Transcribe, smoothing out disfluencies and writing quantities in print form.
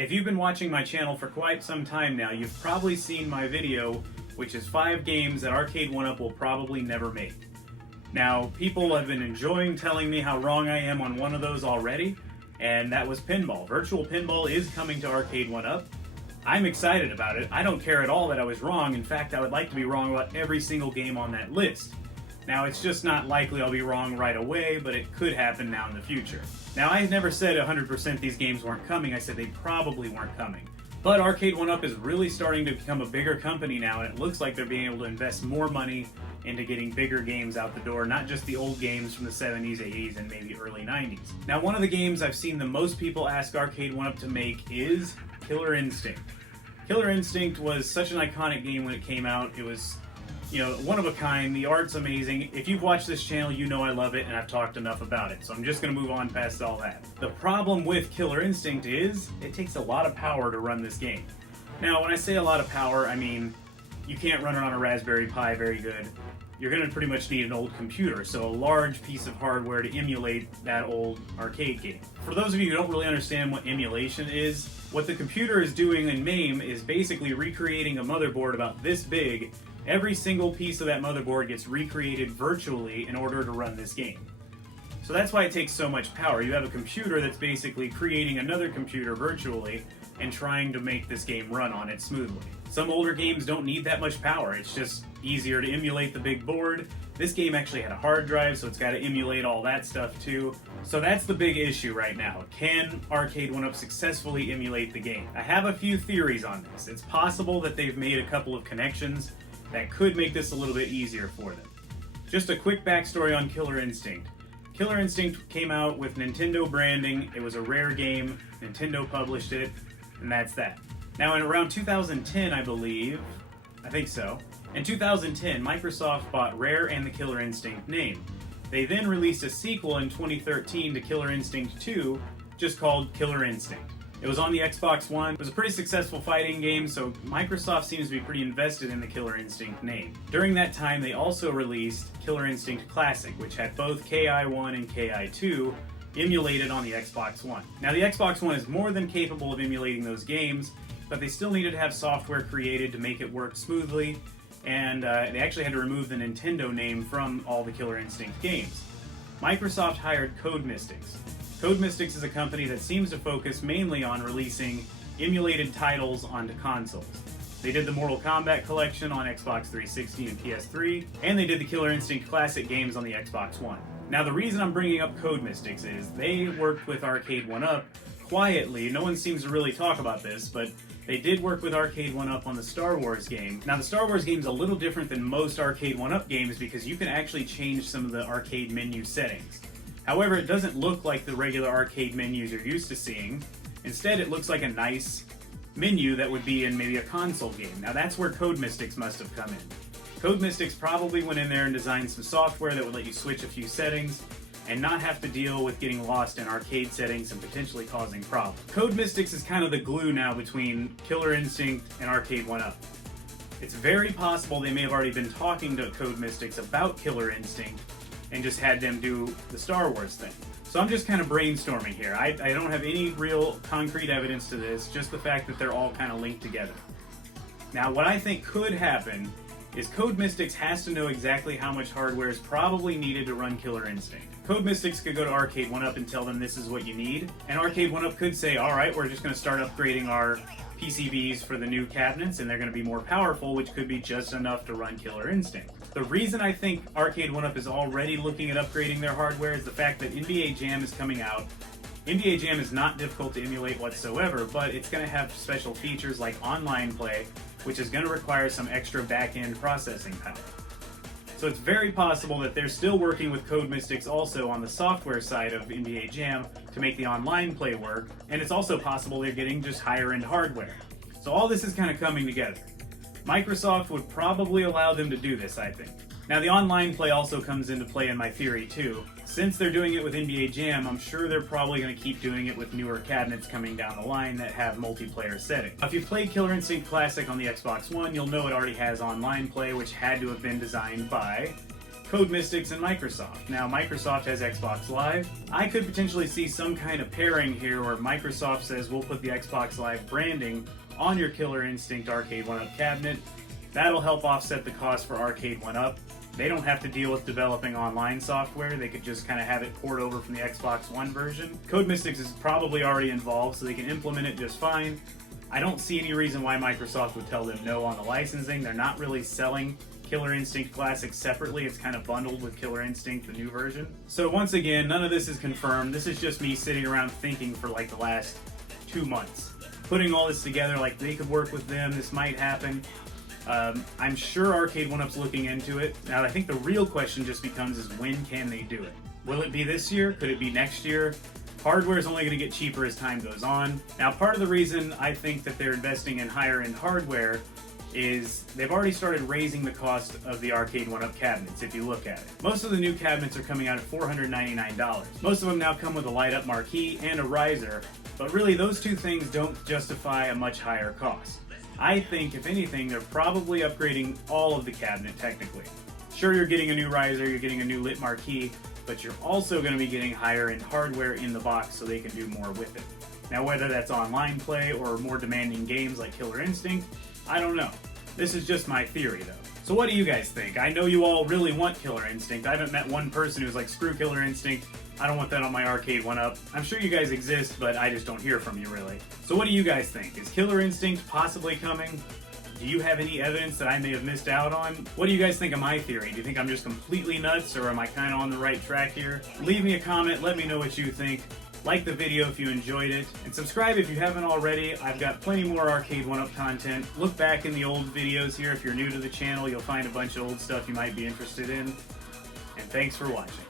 If you've been watching my channel for quite some time now, you've probably seen my video, which is 5 games that Arcade1Up will probably never make. Now, people have been enjoying telling me how wrong I am on one of those already, and that was pinball. Virtual pinball is coming to Arcade1Up. I'm excited about it. I don't care at all that I was wrong. In fact, I would like to be wrong about every single game on that list. Now, it's just not likely I'll be wrong right away, but it could happen now in the future. Now, I never said 100% these games weren't coming. I said they probably weren't coming. But Arcade1Up is really starting to become a bigger company now, and it looks like they're being able to invest more money into getting bigger games out the door, not just the old games from the 70s, 80s, and maybe early 90s. Now, one of the games I've seen the most people ask Arcade1Up to make is Killer Instinct. Killer Instinct was such an iconic game when it came out. It was, one of a kind. The art's amazing. If you've watched this channel, you know I love it, and I've talked enough about it, so I'm just going to move on past all that. The problem with Killer Instinct is it takes a lot of power to run this game. Now, when I say a lot of power, I mean you can't run it on a Raspberry Pi very good. You're going to pretty much need an old computer, so a large piece of hardware to emulate that old arcade game. For those of you who don't really understand what emulation is, what the computer is doing in MAME is basically recreating a motherboard about this big. Every single piece of that motherboard gets recreated virtually in order to run this game. So that's why it takes so much power. You have a computer that's basically creating another computer virtually and trying to make this game run on it smoothly. Some older games don't need that much power. It's just easier to emulate the big board. This game actually had a hard drive, so it's got to emulate all that stuff too. So that's the big issue right now. Can Arcade1Up successfully emulate the game? I have a few theories on this. It's possible that they've made a couple of connections that could make this a little bit easier for them. Just a quick backstory on Killer Instinct. Killer Instinct came out with Nintendo branding. It was a Rare game. Nintendo published it, and that's that. Now, in around 2010, I believe, I think so, in 2010, Microsoft bought Rare and the Killer Instinct name. They then released a sequel in 2013 to Killer Instinct 2, just called Killer Instinct. It was on the Xbox One. It was a pretty successful fighting game, so Microsoft seems to be pretty invested in the Killer Instinct name. During that time, they also released Killer Instinct Classic, which had both KI1 and KI2 emulated on the Xbox One. Now, the Xbox One is more than capable of emulating those games, but they still needed to have software created to make it work smoothly, and they actually had to remove the Nintendo name from all the Killer Instinct games. Microsoft hired Codemystics. Codemystics is a company that seems to focus mainly on releasing emulated titles onto consoles. They did the Mortal Kombat collection on Xbox 360 and PS3, and they did the Killer Instinct Classic games on the Xbox One. Now, the reason I'm bringing up Codemystics is they worked with Arcade1Up quietly. No one seems to really talk about this, but they did work with Arcade1Up on the Star Wars game. Now, the Star Wars game is a little different than most Arcade1Up games because you can actually change some of the arcade menu settings. However, it doesn't look like the regular arcade menus you're used to seeing. Instead, it looks like a nice menu that would be in maybe a console game. Now, that's where Codemystics must have come in. Codemystics probably went in there and designed some software that would let you switch a few settings and not have to deal with getting lost in arcade settings and potentially causing problems. Codemystics is kind of the glue now between Killer Instinct and Arcade1Up. It's very possible they may have already been talking to Codemystics about Killer Instinct and just had them do the Star Wars thing. So I'm just kind of brainstorming here. I don't have any real concrete evidence to this, just the fact that they're all kind of linked together. Now, what I think could happen is Codemystics has to know exactly how much hardware is probably needed to run Killer Instinct. Codemystics could go to Arcade1Up and tell them this is what you need, and Arcade1Up could say, alright, we're just going to start upgrading our PCBs for the new cabinets, and they're going to be more powerful, which could be just enough to run Killer Instinct. The reason I think Arcade1Up is already looking at upgrading their hardware is the fact that NBA Jam is coming out. NBA Jam is not difficult to emulate whatsoever, but it's going to have special features like online play, which is going to require some extra back-end processing power. So it's very possible that they're still working with Codemystics also on the software side of NBA Jam to make the online play work, and it's also possible they're getting just higher-end hardware. So all this is kind of coming together. Microsoft would probably allow them to do this, I think. Now, the online play also comes into play in my theory, too. Since they're doing it with NBA Jam, I'm sure they're probably going to keep doing it with newer cabinets coming down the line that have multiplayer settings. If you've played Killer Instinct Classic on the Xbox One, you'll know it already has online play, which had to have been designed by Codemystics and Microsoft. Now, Microsoft has Xbox Live. I could potentially see some kind of pairing here where Microsoft says we'll put the Xbox Live branding on your Killer Instinct Arcade1Up cabinet. That'll help offset the cost for Arcade1Up. They don't have to deal with developing online software. They could just kind of have it port over from the Xbox One version. Codemystics is probably already involved, so they can implement it just fine. I don't see any reason why Microsoft would tell them no on the licensing. They're not really selling Killer Instinct Classic separately. It's kind of bundled with Killer Instinct, the new version. So once again, none of this is confirmed. This is just me sitting around thinking for like the last 2 months. Putting all this together, like they could work with them, this might happen. I'm sure Arcade1Up's looking into it. Now I think the real question just becomes is when can they do it? Will it be this year? Could it be next year? Hardware is only going to get cheaper as time goes on. Now part of the reason I think that they're investing in higher end hardware is they've already started raising the cost of the Arcade1Up cabinets, if you look at it. Most of the new cabinets are coming out at $499. Most of them now come with a light-up marquee and a riser, but really those two things don't justify a much higher cost. I think, if anything, they're probably upgrading all of the cabinet technically. Sure, you're getting a new riser, you're getting a new lit marquee, but you're also going to be getting higher end hardware in the box so they can do more with it. Now whether that's online play or more demanding games like Killer Instinct, I don't know. This is just my theory though. So what do you guys think? I know you all really want Killer Instinct. I haven't met one person who's like, screw Killer Instinct, I don't want that on my Arcade1Up. I'm sure you guys exist, but I just don't hear from you really. So what do you guys think? Is Killer Instinct possibly coming? Do you have any evidence that I may have missed out on? What do you guys think of my theory? Do you think I'm just completely nuts, or am I kind of on the right track here? Leave me a comment, let me know what you think. Like the video if you enjoyed it, and subscribe if you haven't already. I've got plenty more Arcade1Up content. Look back in the old videos here. If you're new to the channel, you'll find a bunch of old stuff you might be interested in. And thanks for watching.